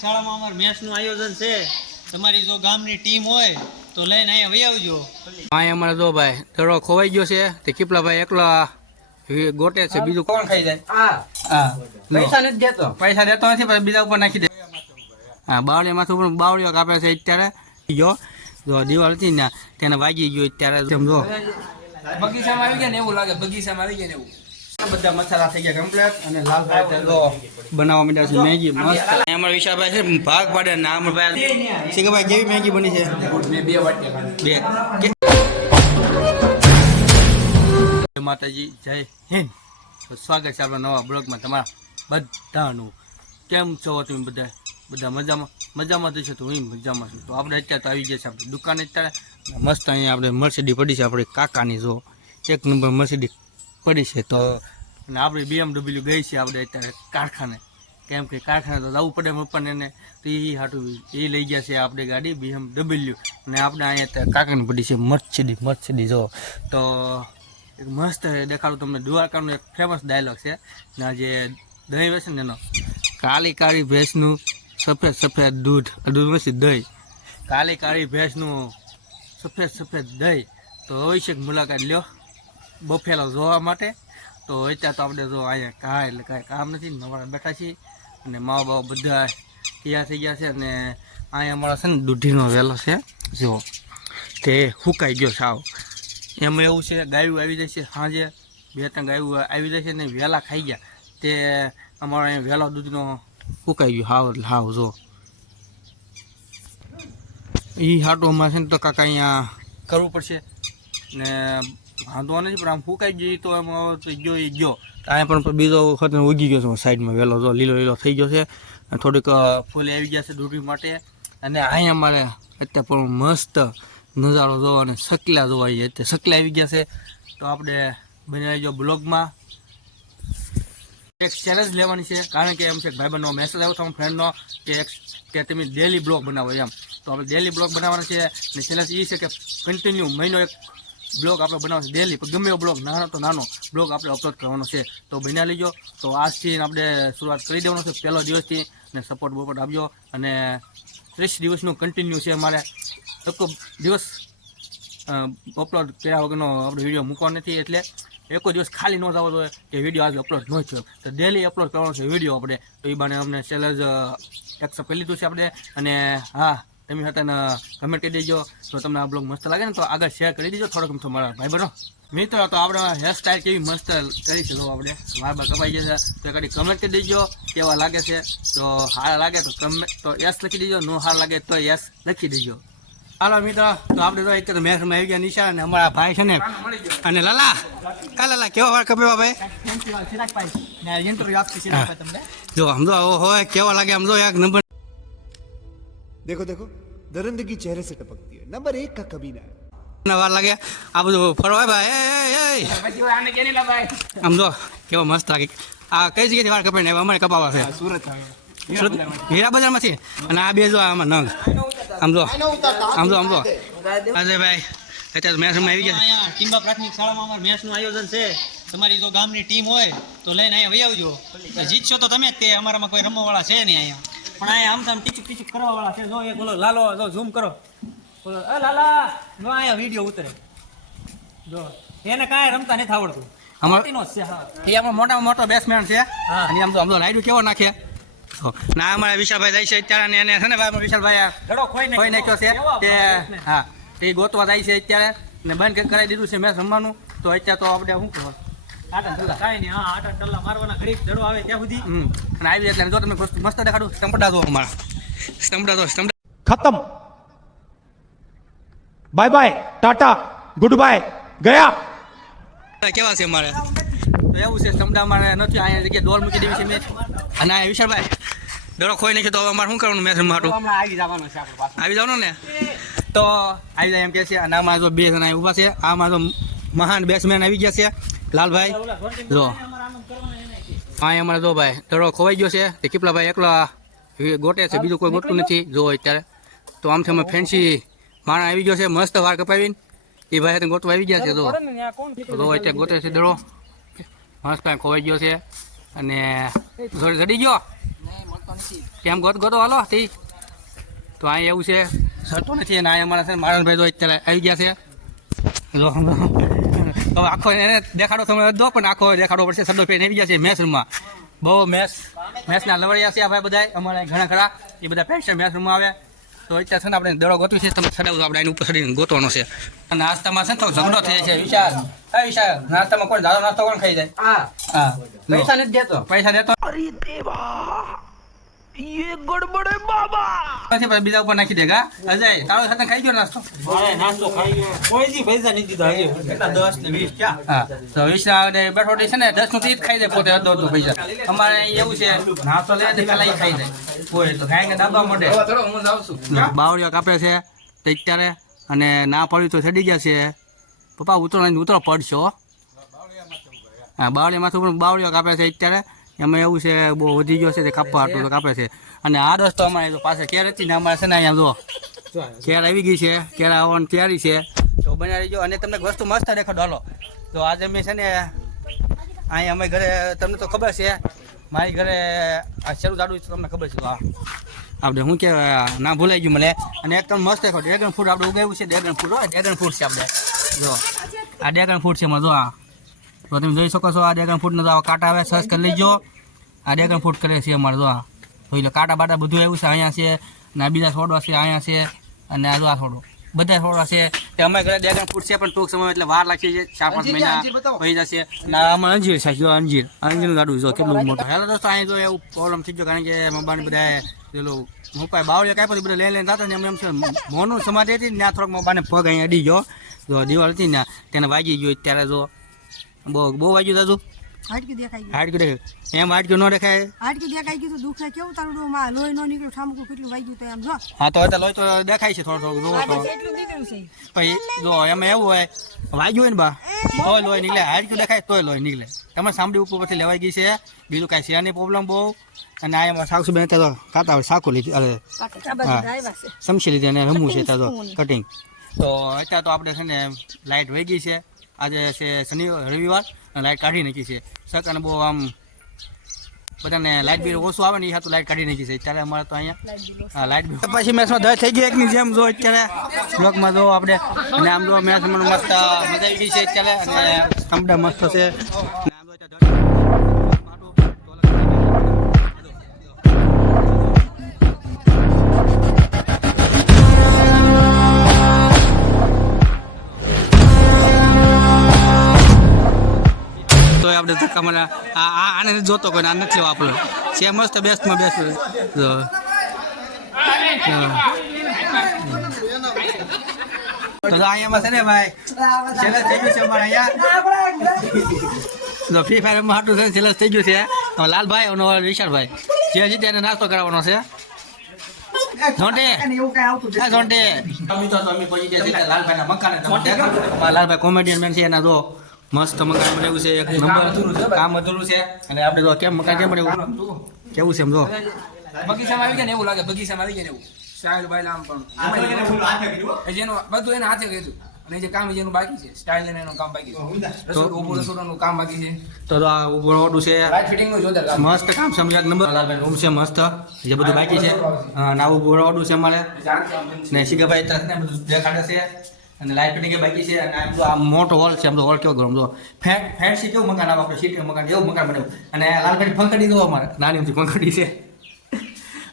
શાળામાં અમાર મેચનું આયોજન છે. તમારી જો ગામની ટીમ હોય તો લઈને અહીંયા વહી આવજો. અહીંયા અમારે જો ભાઈ દડો ખોવાઈ ગયો છે તે કીપલાભાઈ એકલા ગોટે છે બીજું કોણ ખાઈ જાય? હા. પૈસા નથી દેતો. પૈસા દેતો નથી પણ બીજા ઉપર નાખી દે. હા બાવળી માથું પણ બાવળીઓ કાપે છે અત્યારે. ગયો જો દિવાલ હતી ને તેને વાગી ગયો અત્યારે. જેમ જો. બગીચામાં આવી ગયા ને એવું લાગે બગીચામાં આવી ગયા ને એવું. બધા મસાલા થઈ ગયા કમ્પ્લેટ અને લાલભાઈ અત્યારે બનાવવા માંડ્યા છે. મેગી મસ્ત. અમારા વિશાભાઈ છે ભાગ પાડે ને આ ભાઈ શીખભાઈ કેવી મેગી બની છે? બે વાટકી બે. માતાજી જય હિન્દ. તો સ્વાગત છે આપણા નવા બ્લોગમાં તમારા બધાનું. કેમ છો તમે બધા? બધા મજામાં? મજામાં તો છે તો હું મજામાં છું. તો આપણે અત્યારે તો આવી ગયા છે આપણી દુકાને અત્યારે. મસ્ત અહીંયા આપણે મર્સિડી પડી છે આપણે કાકાની જો. એક નંબર મર્સિડી પડી છે તો અને આપણે બીએમડબલ્યુ ગઈ છે આપણે અત્યારે કારખાને. કેમ કે કારખાને તો જવું પડે પપ્પાને એને તો એ હાટું એ લઈ ગયા છે આપણે ગાડી બીએમડબલ્યુ અને આપણે અહીંયા કાકાની પડી છે મર્સિડી મર્સિડી જો તો એક મસ્ત દેખાડું તમને. દ્વારકાનો એક ફેમસ ડાયલોગ છે. ના જે દહીં વેસે ને એનો. કાળી કાળી ભેંસનું સફેદ સફેદ દૂધ. દૂધ પછી દહીં. કાળી કાળી ભેંસનું સફેદ સફેદ દહીં. તો અવશ્ય મુલાકાત લ્યો. બફેલો જોવા માટે. તો અત્યારે તો આપણે જો અહીંયા કાંઈ એટલે કાંઈ કામ નથી ને અમારા બેઠા છીએ અને મા બાપ બધા તૈયાર થઈ ગયા છે અને અહીંયા અમારા છે ને દૂધીનો વેલો છે જો તે સુકાઈ ગયો સાવ. એમાં એવું છે, ગાયું આવી જાય છે સાંજે, બે ત્રણ ગાયું આવી જાય છે ને વહેલા ખાઈ ગયા. તે અમારો અહીંયા વહેલો દૂધનો સુકાઈ ગયો હાવ એટલે હાવ જો એ હાટોમાં છે ને તો કાકા અહીંયા કરવું પડશે ને વાંધો નથી, પણ આમ ફૂંકાઈ ગઈ તો એમ ગયો એ ગયો. અહીંયા પણ બીજો વખત ઉગી ગયો છે સાઈડમાં વહેલો જો, લીલો લીલો થઈ ગયો છે. થોડીક ફૂલે આવી ગયા છે દૂધી માટે. અને અહીંયા અમારે અત્યારે પણ મસ્ત નજારો જોવા અને સકલા જોવા જઈએ અત્યારે. સકલા આવી ગયા છે. તો આપણે બનાવી જો બ્લોગમાં. એક ચેલેન્જ લેવાની છે, કારણ કે એમ છે ભાઈબંધનો મેસેજ આવ્યો હતો ફ્રેન્ડનો કે કે તમે ડેલી બ્લોગ બનાવો એમ. તો આપણે ડેલી બ્લોગ બનાવવાના છે. અને ચેલેન્જ એ છે કે કન્ટિન્યુ મહિનો એક બ્લોગ આપણે બનાવવાનો છે ડેલી ગમે એવો બ્લોગ નાનો તો નાનો બ્લોગ આપણે અપલોડ કરવાનો છે. તો બન્યા લેજો. તો આજથી આપણે શરૂઆત કરી દેવાનો છે. પહેલો દિવસથી અને સપોર્ટ બપોર્ટ આપજો. અને ત્રીસ દિવસનું કન્ટિન્યુ છે અમારે. એક દિવસ અપલોડ કર્યા વગરનો આપણે વીડિયો મૂકવાનો નથી. એટલે એક દિવસ ખાલી ન થવો જોઈએ કે વીડિયો આજે અપલોડ ન થયો. તો ડેલી અપલોડ કરવાનો છે વીડિયો આપણે. તો એ બાને અમને ચેલેન્જ એક્સેપ્ટ કરી લીધું છે આપણે. અને હા તમે સાથે કમેન્ટ કરી દેજો. તો તમને આ બ્લોગ મસ્ત લાગે ને તો આગળ શેર કરી દેજો. થોડોક તો મારા ભાઈ બનો મિત્રો તો આપણે હેરસ્ટાઈલ કેવી મસ્ત કરી છે લો આપણે બાર કપાઈ જશે તો કદી કમેન્ટ કરી દેજો કેવા લાગે છે તો સારા લાગે તો કમેન્ટ તો યસ લખી દેજો નો સારા લાગે તો યસ લખી દેજો. હાલો મિત્ર તો આપણે તો એક તો મેસમાં આવી ગયા નિશા અને અમારા ભાઈ છે ને અને લાલા કા લાલા કેવો વાર કપેવા ભાઈ? જો સમજો જો હોય કેવો લાગે સમજો એક નંબર देखो देखो दरिंदगी चेहरे से टपकती है नंबर एक का कमीना है ના વાર લાગે આ બધું ફરવાય ભાઈ એ, એ, એ. આમ જો કેવો મસ્ત લાગે આ કઈ જગ્યાથી વાર કપાઈને આવ્યા અમારે કપાવા છે સુરત હીરા બજારમાંથી અને આ બે જો આમાં નંગ આમ જો આમ જો આમ જો અજય ભાઈ અત્યારે મેચમાં આવી ગયા અહીંયા ટીમ્બા પ્રાથમિક શાળામાં અમાર મેચનું આયોજન છે તમારી જો ગામની ટીમ હોય તો લઈને અહીંયા વહી આવજો તો જીતશો તો તમે જ તે અમારામાં કોઈ રમવાવાળા છે નહીં અહીંયા પણ અહીંયા આમ આમ ટીચુક ટીચુક કરવાવાળા છે. જો એ બોલો લાલો જો ઝૂમ કરો. બોલો એ લાલા નો અહીંયા વિડિયો ઉતરે. જો એને કાંઈ રમતા નથી આવડતું. અમાર છે હા. એ આપણો મોટામાં મોટો બેટ્સમેન છે. હા. અને આમ તો આમ તો કેવો નાખે. ના અમારા વિશાલભાઈ જાય છે અત્યારે એને છે ને ભાઈ વિશાલભાઈ ઘડો ખોઈ નાખ્યો. છે તે હા તે ગોતવા જાય છે અત્યારે. ને બંધ કરાવી દીધું છે મેં રમવાનું. તો અત્યારે તો આપણે શું કહેવાય? ખતમ. Bye bye tata good bye ગયા. કેવા છે મારે તો એવું છે સમડા મારે નથી અહીંયા જગ્યાએ દોડ મૂકી દેવી છે મેચ અને આ વિશાલભાઈ દોડો ખોઈ નાખ્યો તો હવે અમારે શું કરવાનું મેચ મારું? આવી જવાનું છે આવી જવાનું ને? તો આવી જાય એમ કે છે અને આમાં જો બે જણા ઊભા છે આમાં જો મહાન બેટ્સમેન આવી ગયા છે. લાલભાઈ જો. હા અમારે જો ભાઈ દડો ખોવાઈ ગયો છે. તે કીપલાભાઈ એકલા ગોટે છે બીજું કોઈ ગોટતું નથી. જો અત્યારે તો આમથી અમે ફેન્સી માણા આવી ગયો છે મસ્ત વાર કપાવીને. એ ભાઈ ગોટવા આવી ગયા છે જો. અત્યારે ગોતે છે દડો. મસ્ત કાંઈ ખોવાઈ ગયો છે. અને જોડે ગયો? કેમ ગોત ગોતો હાલો તી તો અહીં એવું છે. સરતું નથી અને અહીં અમારા છે મારણભાઈ તો અત્યારે આવી ગયા છે. જો હવે આખો એને દેખાડો તમે દો પણ આખો દેખાડો પડશે સડો પેન આવી ગયા છે મેસ રૂમમાં બહુ મેસ મેસના લવડિયા છે આ ભાઈ બધા અમારે ઘણા ખરા એ બધા પેન્શન મેસ રૂમમાં આવે. તો અત્યારે છે ને આપણે દડો ગોતવી છે તમે સડાવું આપણે એની ઉપર સડીને ગોતવાનો છે. અને નાસ્તામાં છે ને થોડો ઝઘડો થઈ છે વિશાલ. હા વિશાલ નાસ્તામાં કોણ દાદો નાસ્તો કોણ ખાઈ જાય? હા. હા. પૈસા નથી દેતો. પૈસા દેતો. નથી પછી બીજા ઉપર નાખી દેગા અજય તારો સાથે ખાઈ ગયો નાસ્તો? મારે નાસ્તો ખાઈ ગયો. કોઈ દી પૈસા નહીં દીધા હજી. કેટલા 10 ને 20 ક્યાં? હા તો વિશાલ ને બેઠો છે ને 10 નું તીત ખાઈ દે પોતે અડધો અડધો પૈસા. અમારે એવું છે નાસ્તો લે દે પેલા ખાઈ દે. કોઈ તો ખાઈ દાબા મોઢે બાવળિયા કાપે છે તે અત્યારે અને ના પડ્યું તો છડી ગયા છે. પપ્પા ઉતરો ઉતરો પડશો હા બાવળિયા માથું બાવળીઓ કાપે છે અત્યારે. એમાં એવું છે બહુ વધી ગયો છે તે કાપવા હાટું તો કાપે છે. અને આ દોસ્તો અમારે તો પાસે કેર હતી ને અમારે છે ને અહીંયા જો કેર આવી ગઈ છે કેર આવવાની તૈયારી છે તો બનાવી જો અને તમને વસ્તુ મસ્ત દેખો ડોલો તો આજે મેં છે ને અહીંયા અમે ઘરે તમને તો ખબર છે મારી ઘરે આ શરૂ જાડું છે તમને ખબર છે આ. આપણે શું કહેવાય ના ભૂલાઈ ગયું મને. અને એકદમ મસ્ત દેખો ડ્રેગન ફ્રૂટ આપણે ઉગાવ્યું છે ડ્રેગન ફ્રૂટ ડ્રેગન ફ્રૂટ છે આપણે. જો આ ડ્રેગન ફ્રૂટ છે એમાં જો આ. તો તમે જોઈ શકો છો આ ડેગન ફ્રૂટનો તો કાંટા આવે સર્ચ કરી લેજો. આ ડેગન ફ્રૂટ કરે છે અમારે જો આ. જોઈ લો કાંટા બાટા બધું એવું છે અહીંયા છે અને બીજા છોડવા છે અહીંયા છે અને આ છોડો. બધા છોડવા છે. તે અમારે ઘરે ડેગન ફ્રૂટ છે પણ ટૂંક સમય એટલે વાર લાગશે છે ચાર પાંચ મહિના થઈ જશે. ના આમાં અંજીર છે જો અંજીર. અંજીરનું લાડુ જો કેટલું મોટું. હેલો દોસ્તો અહીં જો એવું પ્રોબ્લેમ થઈ ગયો કારણ કે મોબાઈલ બધા પેલું મોકાય બાવળિયા કાંઈ પછી બધા લઈને લઈને થતા ને એમ એમ છે. મોનું સમાધિ હતી ને ત્યાં થોડોક મોબાઈને પગ અહીં અડી ગયો. જો દિવાલ હતી ને તેને વાગી ગયો ત્યારે જો. બહુ બહુ વાગ્યું દાદુ? હાડકી દેખાય ગયું. હાડકું દેખાય એમ હાડકું ન દેખાય? હાડકી દેખાઈ ગયું તો દુઃખ. કેવું તારું માં? લોહી નો નીકળ્યું ઠામકું કેટલું વાગ્યું તો એમ જો. હા તો અત્યારે લોહી તો દેખાય છે થોડો થોડો જોવો તો. બસ નીકળ્યું છે. પછી જો એમાં એવું હોય વાગ્યું હોય ને બા તોય લોહી નીકળે. હાડકું દેખાય તોય લોહી નીકળે. તમે સાંભળી ઉપર પરથી લેવાઈ ગઈ છે. બીજું કાંઈ શિયાની પ્રોબ્લેમ બહુ. અને આ એમાં સાકસુ બેન તો ખાતા હોય સાકું લીધી અરે સમસી લીધી અને રમવું છે તો કટિંગ તો અત્યારે તો આપણે છે ને લાઇટ વહી ગઈ છે. આજે છે શનિ રવિવાર લાઇટ કાઢી નાખી છે. સક અને બહુ આમ બધાને લાઇટ બિલ ઓછું આવે ને એ હાથું લાઇટ કાઢી નાખી છે. અત્યારે અમારે તો અહીંયા હા લાઇટ બિલ પછી મેચમાં દસ થઈ ગઈ એકની જેમ જો અત્યારે. બ્લોકમાં જો આપણે અને આમ જો મેચ મસ્ત મજા આવી ગઈ છે અત્યારે અને કમડા મસ્ત છે. આપણે ધક્કા મને આ આને જોતો કોઈ આ નથી આપણે છે મસ્ત બેસ્ટમાં બેસ્ટ અહીંયામાં છે ને ભાઈ છેલ્લે થઈ ગયું છે અમારે અહીંયા. જો ફ્રી ફાયરમાં હાટું છે છેલ્લે થઈ ગયું છે. લાલભાઈ અને વિશાલભાઈ જે હજી તેને નાસ્તો કરાવવાનો છે. લાલભાઈ કોમેડિયન મેન છે એના જો મસ્ત મકાન બનાવ્યું છે એક નંબર. કામ અધૂરું છે અને આપણે તો કેમ મકાન કેમ બનાવ્યું? કેવું છે એમ જો બગીચામાં આવી ગયા ને એવું લાગે બગીચામાં આવી ગયા ને એવું. સ્ટાઇલ બાઇલ આમ પણ. જેનું બધું એને હાથે કીધું અને જે કામ જેનું બાકી છે સ્ટાઇલ અને એનું કામ બાકી છે. રસોડું ઉભું રસોડાનું કામ બાકી છે. તો તો આ ઊભો ઓડું છે. લાઇટ ફિટિંગનું જોતા મસ્ત કામ સમજાક નંબર? રૂમ છે મસ્ત. જે બધું બાકી છે. હા, અને આવું ઉપર ઓડું છે અમારે. ને શિગાભાઈ તરફ ને બધું દેખાડે છે. અને લાઇટ ફિટિંગ એ બાકી છે અને આમ તો આ મોટો હોલ છે આમ તો હોલ કેવો ગરમ જો ફેટ ફેટ સી કેવું મકાન આવે આપણે સીટી મકાન એવું મકાન બનાવ્યું. અને લાલભાઈ ફંકડી દો અમારે નાની ઊંચી ફંકડી છે.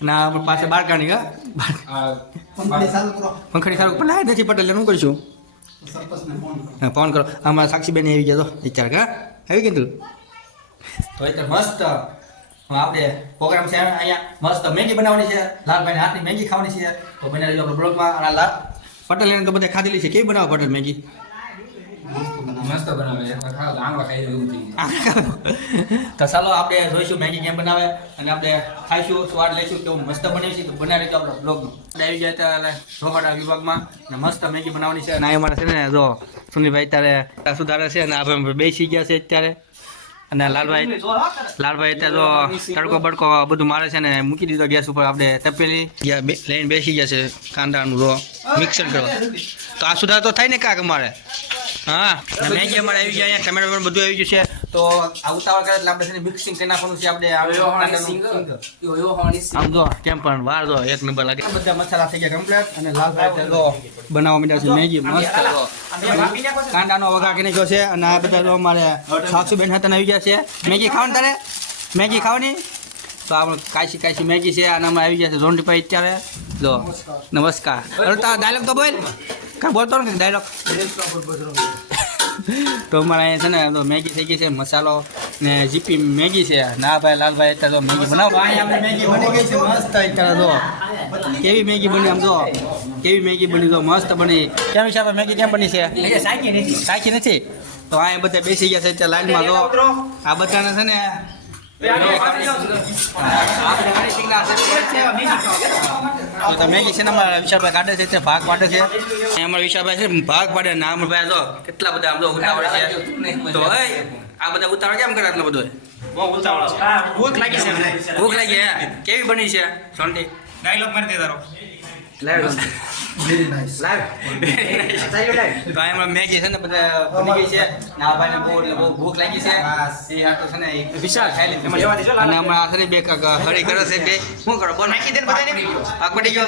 અને આપણે પાસે બારકાની હા? ફંકડી સારું પણ લાઈટ નથી પટેલ શું કરીશું? હા ફોન કરો. અમારા સાક્ષીબેન આવી ગયા તો વિચાર કા આવી ગયું તો? એટલે મસ્ત. આપણે પ્રોગ્રામ છે અહીંયા મસ્ત મેગી બનાવવાની છે. લાલભાઈ હાથની મેગી ખાવાની છે. તો બને આપણે બ્લોગમાં. અને લાલ પટેલ એને તો બધે ખાધેલી છે. કેવી બનાવે પટેલ મેગી? મસ્ત બનાવે. તો ચાલો આપણે જોઈશું મેગી કેમ બનાવે અને આપણે ખાઈશું સ્વાદ લઈશું કેવું મસ્ત બનાવીશું તો બનાવી આપણે બ્લોગમાં આવી જાય ત્યારે ઢોકળા વિભાગમાં મસ્ત મેગી બનાવવાની છે. અને અમારે છે ને જો સુનિલભાઈ ત્યારે સુધારે છે અને આપણે બેસી ગયા છે અત્યારે. અને લાલભાઈ લાલભાઈ અત્યારે તો તડકો બડકો બધું મારે છે ને મૂકી દીધો ગેસ ઉપર. આપણે તપેલી લઈને બેસી ગયા છે કાંદાનું રો. મિક્સર કરવા તો આ સુધાર તો થાય ને કાંક અમારે. હા. મેગી અમારે આવી ગયા અહીંયા. ટમેટા પણ બધું આવી ગયું છે. તો આ ઉતાવળ કરે એટલે આપણે છે મિક્સિંગ કરી નાખવાનું છે. આપણે આમ જો કેમ પણ વાર જો એક નંબર લાગે. બધા મસાલા થઈ ગયા કમ્પ્લીટ અને લાલ ભાઈ જો બનાવવા માંડ્યા છે. મેગી મસ્ત. જો કાંદાનો વગા કરી નાખ્યો છે. અને આ બધા જો અમારે સાસુબેન હતા આવી ગયા છે. મેગી ખાવાની તારે? મેગી ખાવાની? તો આપણે કાશી કાશી મેગી છે. અને અમે આવી ગયા છે ઝોંડીભાઈ અત્યારે. જો નમસ્કાર. અરે તારા ડાયલોગ તો બોલ. કાં બોલતો નથી ડાયલોગ તો અમારે અહીંયા છે ને તો મેગી થઈ ગઈ છે મસાલો ને જીપી મેગી છે. ના ભાઈ લાલભાઈ અત્યારે તો મેગી બનાવો. આપણે મેગી બની ગઈ છે મસ્ત અત્યારે જો કેવી મેગી બની આમ જો કેવી મેગી બની તો? મસ્ત બની. કેમ હિસાબે મેગી કેમ બની છે? સાચી નથી. તો અહીંયા બધા બેસી ગયા છે અત્યારે લાઈનમાં જો આ બધાને છે ને તો. તો છે ને અમારા વિશાલભાઈ કાઢે છે તે ભાગ પાડે છે. અમારા વિશાલભાઈ છે ભાગ પાડે ને આમ ભાઈ જો કેટલા બધા આમ તો ઉતાવળ છે. તો આ બધા ઉતાવળ કેમ કરે આટલો બધો ભૂખ લાગી છે. ભૂખ લાગી કેવી બની છે? સોંટી ડાયલોગ મારી દે તારો. તો એમાં મેગી છે ને બધા બની ગઈ છે. ના ભાઈને બહુ એટલે બહુ ભૂખ લાગી છે. એ આ તો છે ને એ ખાઈ લીધું અને હમણાં આ છે ને બે કાક કરે છે બે. શું કરો? બોલ નાખી દે બધાને. પાક પડી ગયો.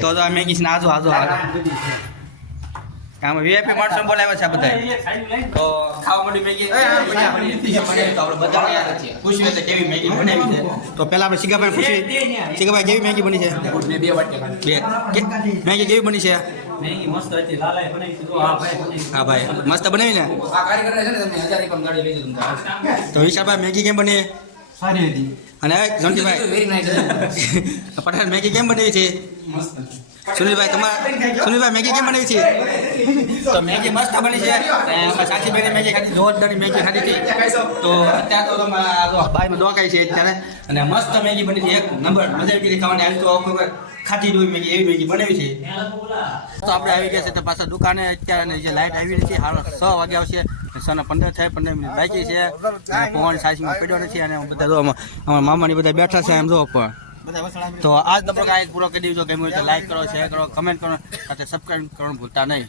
તો તો મેગી છે ને આજો આજો આમાં વીઆઈપી માણસો બોલાવ્યા છે બધા તો ખાવા મળી મેગી તો બધા પૂછ્યું એટલે કેવી મેગી બનાવી છે તો પહેલા આપણે શિગાભાઈ પૂછ્યું શિગાભાઈ કેવી મેગી બની છે બે મેગી કેવી બની છે હા ભાઈ મસ્ત બનાવી તો વિશાલભાઈ મેગી કેમ બની અને જંટીભાઈ વેરી પટેલ મેગી કેમ બનાવી છે સુનિલભાઈ, તમારા સુનિલભાઈ, મેગી કેમ બનાવી છે? તો મેગી મસ્ત બની છે. સાચી સાચીભાઈને મેગી ખાધી, જોરદાર મેગી ખાધી હતી. તો અત્યારે તો બાઈમાં દોકાઈ છે અત્યારે. અને મસ્ત મેગી બની છે. એક નંબર. મજા આવી ગઈ ખાવાની. આવી તો આખો ખાતી ડોઈ મેગી, એવી મેગી બનાવી છે. તો આપણે આવી ગયા છે તો પાછા દુકાને. અત્યારે જે લાઇટ આવી રહી છે, હાલ છ વાગે આવશે. સને પંદર થાય, પંદર મિનિટ બાકી છે. પવન સાઈઝમાં પડ્યો નથી. અને બધા જો અમારા મામાની બધા બેઠા છે એમ જો પણ. તો આજ નંબર કાંઈ પૂરો કરી દીધો. ગમ્યું તો લાઈક કરો શેર કરો કમેન્ટ કરો. સાથે સબસ્ક્રાઈબ કરવાનું ભૂલતા નહીં.